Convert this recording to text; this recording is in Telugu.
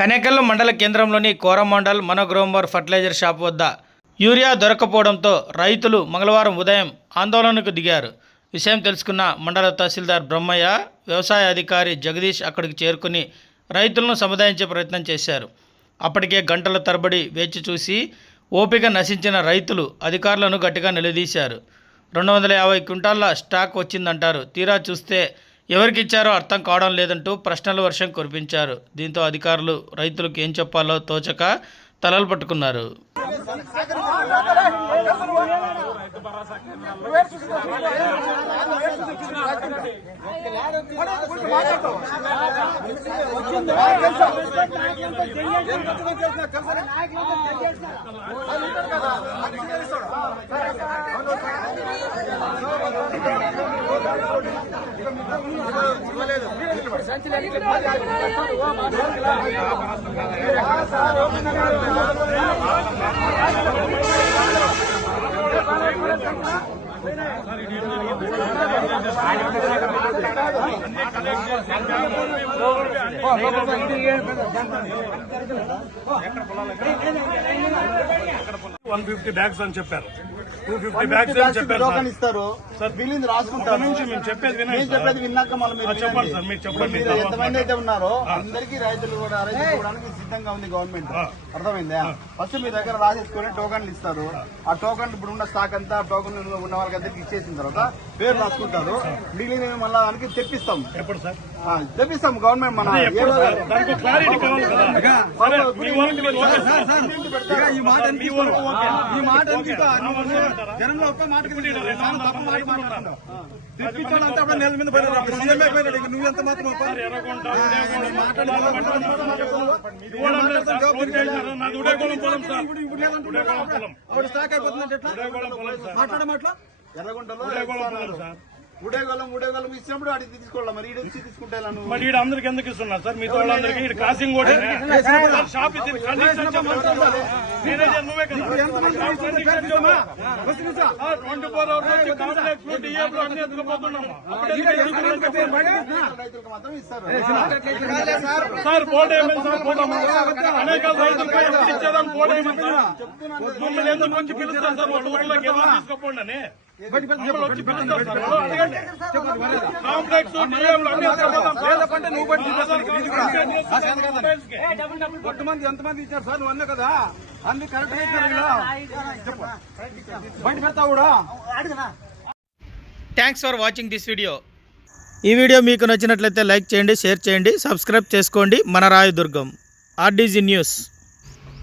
కనేకల్ మండల కేంద్రంలోని కోరమండల్ మనోగ్రోమర్ ఫర్టిలైజర్ షాప్ వద్ద యూరియా దొరకపోవడంతో రైతులు మంగళవారం ఉదయం ఆందోళనకు దిగారు. విషయం తెలుసుకున్న మండల తహసీల్దార్ బ్రహ్మయ్య వ్యవసాయ అధికారి జగదీష్ అక్కడికి చేరుకుని రైతులను సముదాయించే ప్రయత్నం చేశారు. అప్పటికే గంటల తరబడి వేచి చూసి ఓపిక నశించిన రైతులు అధికారులను గట్టిగా నిలదీశారు. రెండు వందల యాభై క్వింటాల్ల స్టాక్ వచ్చిందంటారు. తీరా చూస్తే ఎవరికి ఇచ్చారో అర్థం కావడం లేదంటూ ప్రశ్నల వర్షం కురిపించారు. దీంతో అధికారులు రైతులకు ఏం చెప్పాలో తోచక తలలు పట్టుకున్నారు. వన్ ఫిఫ్టీ బ్యాగ్స్ అని చెప్పారు టూ ఫిఫ్టీ బ్యాగ్స్ టోకన్. ఇస్తారు బిల్లింగ్ రాసుకుంటారు. నుంచి మేము చెప్పేది వినండి విన్నాక మళ్ళీ మీరు చెప్పండి. సార్, మీరు చెప్పండి. మీరు తర్వాత ఎంతమంది అయితే ఉన్నారో అందరికీ రైతులు కూడా ఇవ్వడానికి సిద్ధంగా ఉంది గవర్నమెంట్. అర్థమైందా? ఫస్ట్ మీ దగ్గర రాసేసుకొని టోకన్లు ఇస్తారు. ఆ. టోకన్ ఇప్పుడు ఉన్న స్టాక్ అంతా టోకన్ ఉన్న వాళ్ళకి అందరికి ఇచ్చేసిన తర్వాత పేరు రాసుకుంటారు. మిగిలిన మళ్ళీ దానికి తెప్పిస్తాం. ఎప్పుడు సార్? ఆ, తెప్పిస్తాం గవర్నమెంట్ మన. ఈ మాట. ఈ మాట జనంలో ఒక్క మాట రైతులు ఉన్నారు. తెప్పించాలంటే అప్పుడు నెల మీద పోయినాడు సీఎంఏ పోయినాడు ఇక నువ్వెంత మాత్రం. ఆవిడ స్టాక్ అయిపోతుందంటే ఎట్లా. మాట్లాడమట్లా. ఉడేగలం ఉడేగలం ఇచ్చినప్పుడు అడిగి తీసుకోవాలి మరి ఈడ వచ్చి తీసుకుంటే ఎలా నువ్వు మరి ఈడ అందరికి ఎందుకు ఇస్తున్నారు సార్ మీతో వాళ్ళందరికీ ఈడ క్రాసింగ్ కూడా సార్, షాప్ ఇచ్చింది కండిషన్ చెప్పమంటారు మేనేజర్ నువ్వే కదా షాప్ కండిషన్ చెప్పు. ఆ, 24 అవర్స్ వచ్చి కాంప్లెక్స్లో డిఏ లో అన్ని ఎత్తుకుపోతున్నాము అప్పుడు ఎందుకు ఎత్తుకుపోతున్నాం చెప్పండి. రైతులకు మాత్రం ఇస్తారు సార్ బోర్డు ఏమైంది సార్ పోదాము అనేక రైతులపై ఎప్పుడు ఇచ్చేదాన్ని బోర్డు ఏమైంది సార్ మమ్మల్ని ఎందుకు వచ్చి సార్ వాళ్ళ ఊర్లోకి తీసుకోపోండి కాంప్లెక్స్ కొంతమంది ఎంతమంది ఇచ్చారు సార్ నువ్వు అన్నా కదా అన్ని కరెక్ట్ చెప్పు బయట పెడతా కూడా thanks for watching this video ఈ వీడియో మీకు నచ్చినట్లయితే లైక్ చేయండి షేర్ చేయండి సబ్స్క్రైబ్ చేసుకోండి. మన రాయదుర్గం ఆర్డీజీ న్యూస్.